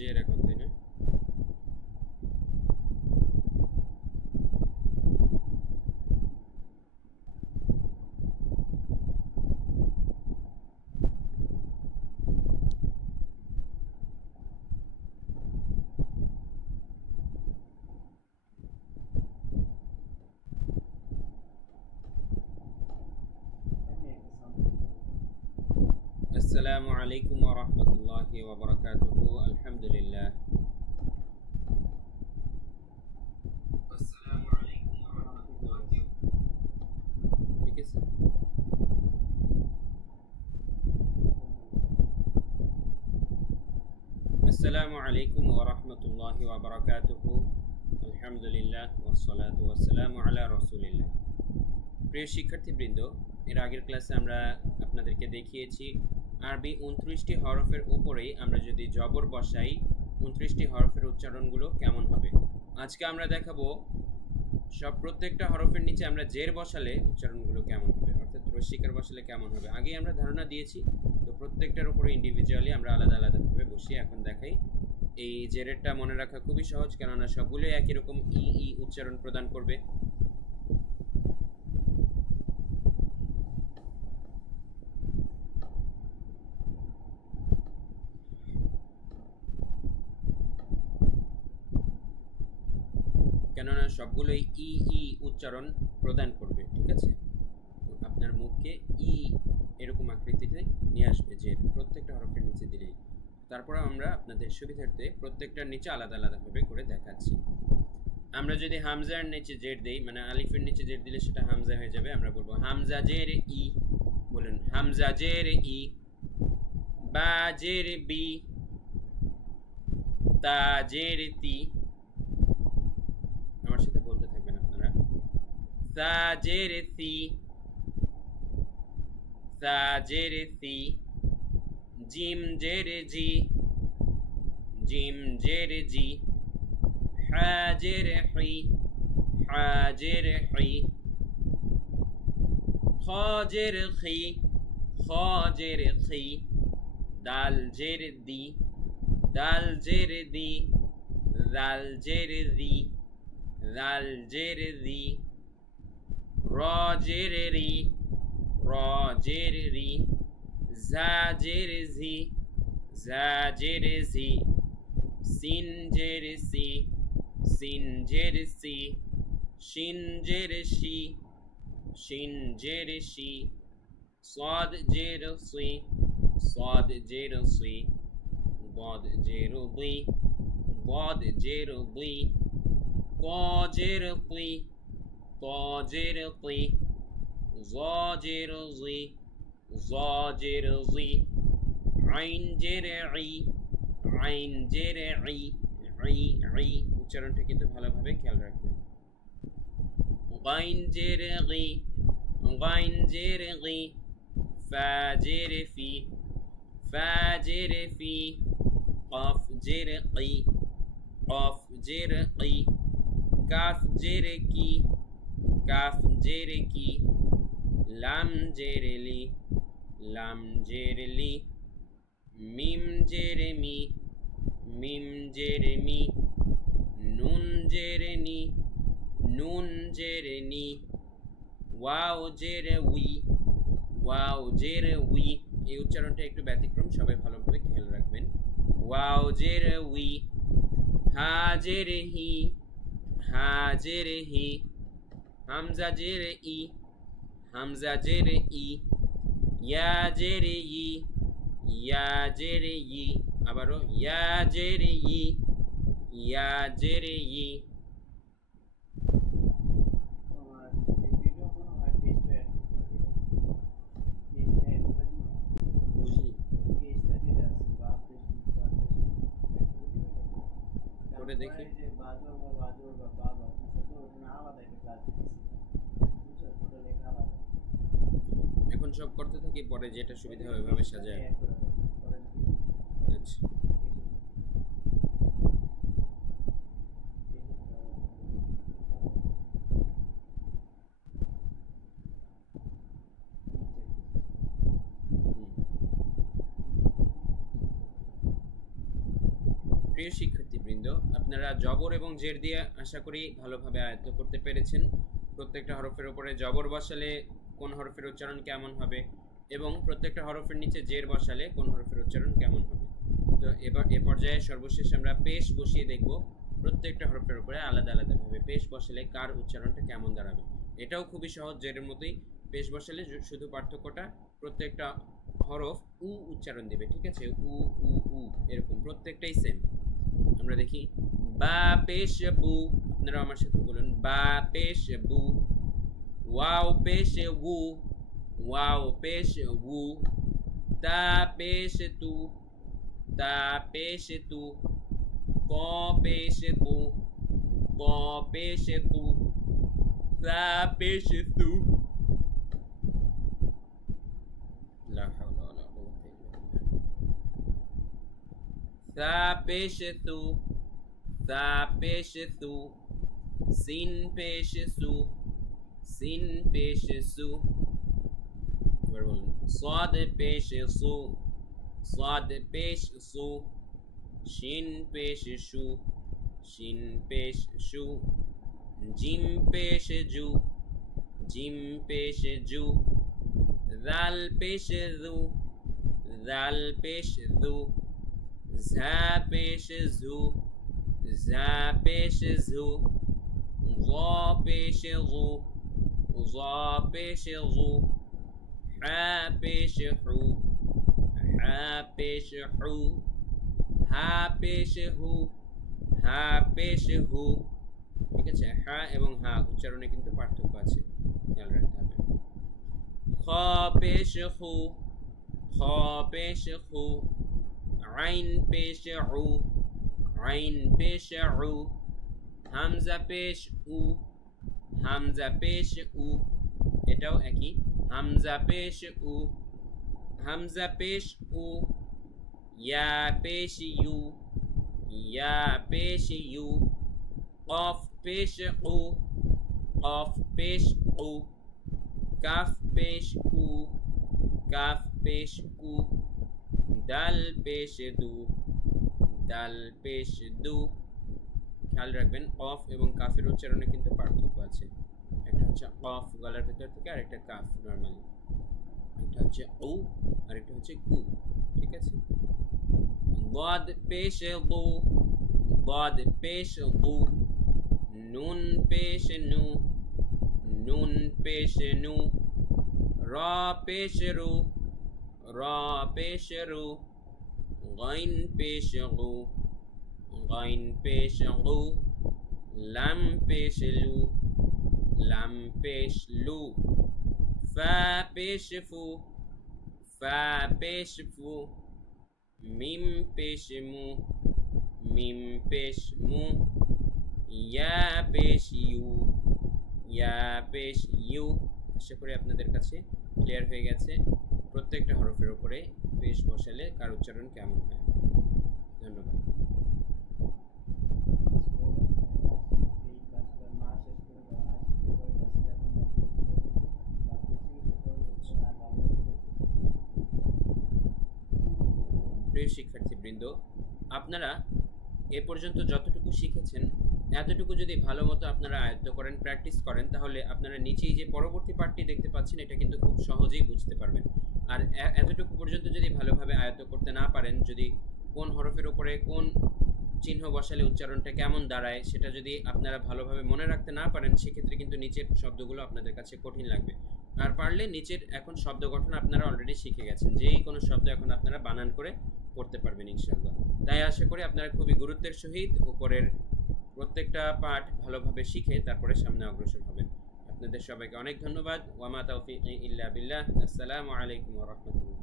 জের এখন, তাই না? আসসালামু আলাইকুম ওয়া রাহমাতুল্লাহি ওয়া বারাকাতুহু। আলহামদুলিল্লাহ। আসসালামু আলাইকুম ওয়া রাহমাতুল্লাহি। ঠিক আছে। আসসালামু আলাইকুম ওয়া রাহমাতুল্লাহি ওয়া বারাকাতুহু। আলহামদুলিল্লাহ ওয়াসসালাতু ওয়াসসালামু আলা রাসূলিল্লাহ। প্রিয় শিক্ষার্থীবৃন্দ, এর আগের ক্লাসে আমরা আপনাদেরকে দেখিয়েছি আরবি 29টি হরফের উপরেই আমরা যদি জবর বসাই 29টি হরফের উচ্চারণগুলো কেমন হবে। আজকে আমরা দেখাবো প্রত্যেকটা হরফের নিচে আমরা জের বসালে উচ্চারণগুলো কেমন হবে, অর্থাৎ রস্যিকার বসালে কেমন হবে। আগেই আমরা ধারণা দিয়েছি, তো প্রত্যেকটার উপরে ইন্ডিভিজুয়ালি আমরা আলাদা আলাদাভাবে বসিয়ে এখন দেখাই। এই জেরেরটা মনে রাখা খুবই সহজ, কেননা সবগুলোই একই রকম ই ই উচ্চারণ প্রদান করবে। কেননা সবগুলোই ই ই উচ্চারণ প্রদান করবে। ঠিক আছে, আপনার মুখকে ই এরকম আকৃতিতে নিয়ে আসবে জের প্রত্যেকটা হরফের নিচে দিলেই। তারপর আমরা আপনাদের সুবিধার্থে প্রত্যেকটার নিচে আলাদা আলাদাভাবে করে দেখাচ্ছি। আমরা যদি হামজার নিচে জের দেই, মানে আলিফের নিচে জের দিলে সেটা হামজা হয়ে যাবে। আমরা বলবো হামজা জের ই, বলুন হামজা জের ই, বা জের বি, তা জের তি। আমার সাথে বলতে থাকবেন আপনারা। সা জের সি, সা জের সি, জিম জের জি, জিম জের জি, হা জের হি, হা জের হি, খ জের খি, খ জের খি, দাল জের দি, দাল জের দি, দাল জের দি, দাল জের দি, র জের রি, র জের রি, জা জের জি, জা জের জি, সিন জের সি, সিন জের সি, শিন জের শি, শিন জের শি, صاد জের সি, صاد জের সি, ضاد জের ضي, ضاد জের ضي, ط জের طي, ط জের طي, ظ জের ظي, ظ জের ظي, আইন জের ই, আইন জের ই, ই ই উচ্চারণটা কিন্তু ভালোভাবে খেয়াল রাখবেন। গাইন জের গি, গাইন জের গি, ফা জের ফি, ফা জের ফি, قاف জের কি, قاف জের কি, কাফ জের কি, কাফ জের কি, লাম জের লি, লাম জের লি, মিম জের মি, মিম জের মি, নুন জের নি, নুন জের নি, ওয়াও জের উই, ওয়াও জের উই। এই উচ্চারণটা একটু ব্যতিক্রম, সবাই ভালোভাবে খেয়াল রাখবেন। ওয়াও জের উই, হা জের হি, হা জের হি, হামজা জের ই, হামজা জের ই, ইয়া জের ই, ইয়া জের ই, আবারও ইয়া জের ই, ইয়া জের ই। করে দেখি। এখন সব করতে থাকি, পরে যেটা সুবিধা হবে ওইভাবে সাজায়। আচ্ছা, প্রিয় শিক্ষার্থীবৃন্দ, আপনারা জবর এবং জের দিয়ে আশা করি ভালোভাবে আয়ত্ত করতে পেরেছেন। প্রত্যেকটা হরফের উপরে জবর বসালে কোন হরফের উচ্চারণ কেমন হবে এবং প্রত্যেকটা হরফের নিচে জের বসালে কোন হরফের উচ্চারণ কেমন হবে। তো এবার এ পর্যায়ে সর্বশেষ আমরা পেশ বসিয়ে দেখব প্রত্যেকটা হরফের উপরে আলাদা আলাদাভাবে পেশ বসালে কার উচ্চারণটা কেমন দাঁড়াবে। এটাও খুবই সহজ, জেরের মতোই। পেশ বসালে শুধু পার্থক্যটা প্রত্যেকটা হরফ উ উচ্চারণ দেবে, ঠিক আছে? উ উ উ এরকম প্রত্যেকটাই সেম। আমরা দেখি বা পেশ বু, আপনারা আমার সাথে বলুন বা পেশ বু। ওয়াও পেশ উ, ওয়াও পেশ উ। তা পেশ তু, তা পেশ তু। ক পেশ কু, ক পেশ কু। সা পেশ সু। লা হাওলা ওয়ালা কুওয়াতা ইল্লা বিল্লাহ। সা পেশ সু, সা পেশ সু। সিন পেশ সু, সিন পেশ সু। এবার বলুন সাদ পেশ সু, সাদ পেশ সু। শিন পেশ শু, শিন পেশ শু। জিম পেশ জু, জিম পেশ জু। জাল পেশ জু, জাল পেশ জু। ঝা পেশ ঝু, ঝা পেশ ঝু। য পেশ গু, য পেশ গু। হা পেশ হু, হা পেশ হু। হা পেশ হু, হা পেশ হু। ঠিক আছে, হা এবং হা উচ্চারণে কিন্তু পার্থক্য আছে, খেয়াল রাখতে হবে। খ পেশ হু, খ পেশ হু। আইন পেশ উ, আইন পেশ উ। হামজা পেশ উ, হামজা পেশ উ। এটাও একই, হামজা পেশ উ, হামজা পেশ উ। ইয়া পেশ ইউ, ইয়া পেশ ইউ। কফ পেশ উ, কফ পেশ উ। কাফ পেশ কু, কাফ পেশ কু। দাল পেশ দু, দাল পেশ দু। খেয়াল রাখবেন কফ এবং কাফের উচ্চারণে কিন্তু পার্থক্য আছে। একটা হচ্ছে কফ গলার ভেতর থেকে, আর একটা কাফ নর্মালি। একটা হচ্ছে উ আর একটা হচ্ছে কু, ঠিক আছে? ضاد পেশ দু, ضاد পেশ দু। নুন পেশ নু, নুন পেশ নু। র পেশ রু, র পেশ রু। গাইন পেশ গু, গাইন পেশ গু। লাম পেশ লু, লাম পেশ লু। ফা পেশ ফু, ফা পেশ ফু। মিম পেশ মু, মিম পেশ মু। ইয়া পেশ ইউ, ইয়া পেশ ইউ। আশা করি আপনাদের কাছে ক্লিয়ার হয়ে গেছে প্রত্যেকটা হরফের উপরে পেশ বসালে কার উচ্চারণ কেমন হয়। ধন্যবাদ। প্রিয় শিক্ষার্থীবৃন্দ, আপনারা এ পর্যন্ত যতটুকু শিখেছেন এতটুকু যদি ভালো মতো আপনারা আয়ত্ত করেন, প্র্যাকটিস করেন, তাহলে আপনারা নিচেই যে পরবর্তী পার্টটি দেখতে পাচ্ছেন এটা কিন্তু খুব সহজেই বুঝতে পারবেন। আর এতটুকু পর্যন্ত যদি ভালোভাবে আয়ত্ত করতে না পারেন, যদি কোন হরফের উপরে কোন চিহ্ন বসালে উচ্চারণটা কেমন দাঁড়ায় সেটা যদি আপনারা ভালোভাবে মনে রাখতে না পারেন, সেক্ষেত্রে কিন্তু নিচের শব্দগুলো আপনাদের কাছে কঠিন লাগবে। আর পারলে নিচের এখন শব্দ গঠন আপনারা অলরেডি শিখে গেছেন, যেই কোনো শব্দ এখন আপনারা বানান করে পড়তে পারবেন ইনশাআল্লাহ। তাই আশা করি আপনারা খুবই গুরুত্বের সহিত উপরের প্রত্যেকটা পাঠ ভালোভাবে শিখে তারপরে সামনে অগ্রসর হবেন। আপনাদের সবাইকে অনেক ধন্যবাদ। ওয়া মা তাওফীকি ইল্লা বিল্লাহ। আসসালামু আলাইকুম ওয়া রাহমাতুল্লাহ।